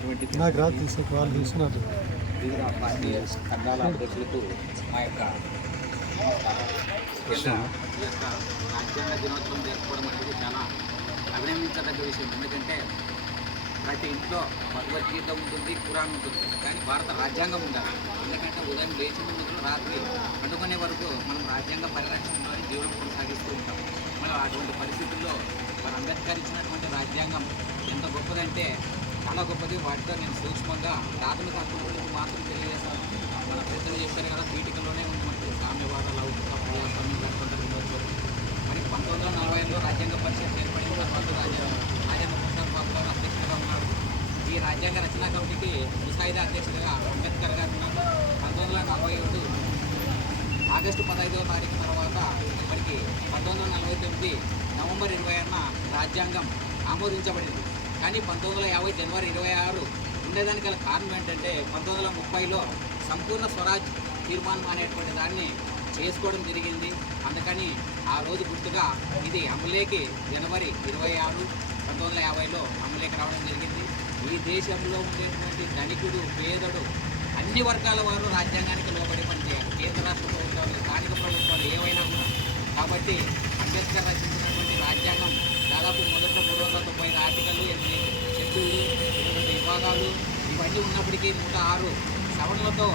వచ్చినటువంటి నాకు రాదు తీసు వాళ్ళు తీసుకున్నారు. వివిధ పార్టీ సంఘాల అధ్యక్షులకు మా యొక్క ఈ యొక్క రాజ్యాంగ దినోత్సవం జరుపుకోవడం అనేది చాలా అభినందించదగ్గ విషయం. ఎందుకంటే ప్రతి ఇంట్లో భగవద్గీత ఉంటుంది ఖురాన్ ఉంటుంది. కానీ భారత రాజ్యాంగం ఉండాలి. ఎందుకంటే ఉదయం లేచిన ముందు రాత్రి పండుకునే వరకు మనం రాజ్యాంగ పరిరక్షణలోని జీవనం కొనసాగిస్తూ ఉంటాం. మనం అటువంటి పరిస్థితుల్లో మన అంబేద్కర్ ఇచ్చినటువంటి రాజ్యాంగం ఎంత గొప్పదంటే చాలా గొప్పది వాటితో నేను సూక్ష్మంగా ప్రాథమిక హక్కుల గురించి మాత్రం తెలియజేస్తాను. మన ప్రజలు చేశారు కదా పీఠికలోనే ఉంది మనకి సామ్యవాద లౌకిక ప్రజాస్వామ్యం గణతంత్ర మరి పంతొమ్మిది వందల నలభై ఐదులో రాజ్యాంగ పరిషత్ ఏర్పడిన తర్వాత రాజ్యాంగం. రాజ్యాంగ ప్రసాద్ బాబు గారు అధ్యక్షుడిగా ఉన్నారు. ఈ రాజ్యాంగ రచనా కమిటీకి ముసాయిదా అధ్యక్షుడిగా అంబేద్కర్ గారు ఉన్నారు. పంతొమ్మిది వందల నలభై ఏడు ఆగస్టు పదహైదవ తారీఖు తర్వాత ఇప్పటికి పంతొమ్మిది వందల నలభై తొమ్మిది నవంబర్ ఇరవై ఆరున రాజ్యాంగం ఆమోదించబడింది. కానీ పంతొమ్మిది వందల యాభై జనవరి ఇరవై ఆరు ఉండేదానికి గల కారణం ఏంటంటే పంతొమ్మిది వందల ముప్పైలో సంపూర్ణ స్వరాజ్ తీర్మానం అనేటువంటి దాన్ని చేసుకోవడం జరిగింది. అందుకని ఆ రోజు గుర్తుగా ఇది అమలేకి జనవరి ఇరవై ఆరు పంతొమ్మిది వందల యాభైలో అమలేకి రావడం జరిగింది. ఈ దేశంలో ఉండేటువంటి ధనికుడు పేదడు అన్ని వర్గాల వారు రాజ్యాంగానికి లోబడి పనిచేయాలి. కేంద్ర రాష్ట్ర ప్రభుత్వాలు స్థానిక ప్రభుత్వాలు ఏవైనా కూడా. కాబట్టి అంబేద్కర్ రచించినటువంటి రాజ్యాంగం దాదాపు మొదట మూడు వందల తొంభై ఐదు విభాగాలు ఇవన్నీ ఉన్నప్పటికీ నూట ఆరు సవరణలతో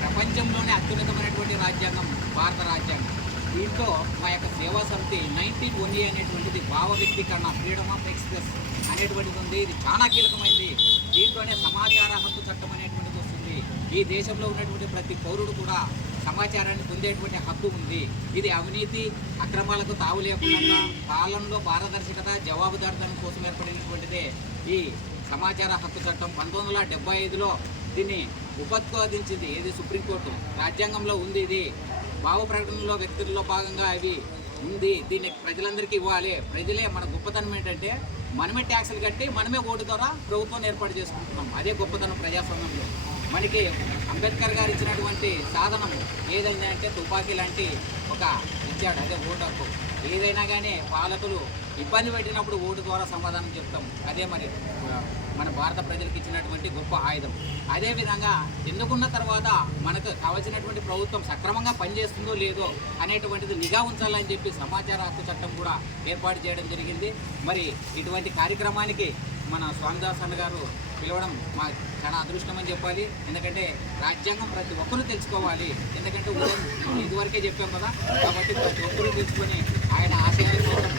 ప్రపంచంలోనే అత్యున్నతమైనటువంటి రాజ్యాంగం భారత రాజ్యాంగం. దీంట్లో మా యొక్క సేవా సమితి నైన్టీన్ వన్ అనేటువంటిది భావ వ్యక్తీకరణ ఫ్రీడమ్ ఆఫ్ ఎక్స్ప్రెస్ అనేటువంటిది ఉంది. ఇది చాలా కీలకమైంది. దీంట్లోనే సమాచార హక్కు చట్టం అనేటువంటిది వస్తుంది. ఈ దేశంలో ఉన్నటువంటి ప్రతి పౌరుడు కూడా సమాచారాన్ని పొందేటువంటి హక్కు ఉంది. ఇది అవినీతి అక్రమాలకు తావు లేకుండా పాలనలో పారదర్శకత జవాబుదారితనం కోసం ఏర్పడినటువంటిదే ఈ సమాచార హక్కు చట్టం పంతొమ్మిది వందల డెబ్బై ఐదులో దీన్ని ఉపత్వాదించింది. ఇది సుప్రీంకోర్టు. రాజ్యాంగంలో ఉంది ఇది. భావ ప్రకటనలో వ్యక్తుల్లో భాగంగా అవి ఉంది. దీన్ని ప్రజలందరికీ ఇవ్వాలి. ప్రజలే మన గొప్పతనం ఏంటంటే మనమే ట్యాక్సులు కట్టి మనమే ఓటు ద్వారా ప్రభుత్వం ఏర్పాటు చేసుకుంటున్నాం. అదే గొప్పతనం ప్రజాస్వామ్యంలో. మనకి అంబేద్కర్ గారు ఇచ్చినటువంటి సాధనం ఏదైనా అంటే తుపాకీ లాంటి ఒక ఇచ్చాడు అదే ఓటు హక్కు ఏదైనా కానీ పాలకులు ఇబ్బంది పెట్టినప్పుడు ఓటు ద్వారా సమాధానం చెప్తాం అదే మరి మన భారత ప్రజలకు ఇచ్చినటువంటి గొప్ప ఆయుధం. అదేవిధంగా ఎన్నుకున్న తర్వాత మనకు కావాల్సినటువంటి ప్రభుత్వం సక్రమంగా పనిచేస్తుందో లేదో అనేటువంటిది నిఘా ఉంచాలని చెప్పి సమాచార హక్కు చట్టం కూడా ఏర్పాటు చేయడం జరిగింది. మరి ఇటువంటి కార్యక్రమానికి మన స్వామిదాస్ అన్న గారు పిలవడం మా చాలా అదృష్టం అని చెప్పాలి. ఎందుకంటే రాజ్యాంగం ప్రతి ఒక్కరూ తెలుసుకోవాలి. ఎందుకంటే ఉదయం ఇదివరకే చెప్పాం కదా కాబట్టి ప్రతి ఒక్కరూ తెలుసుకొని ఆయన ఆశయాల కోసం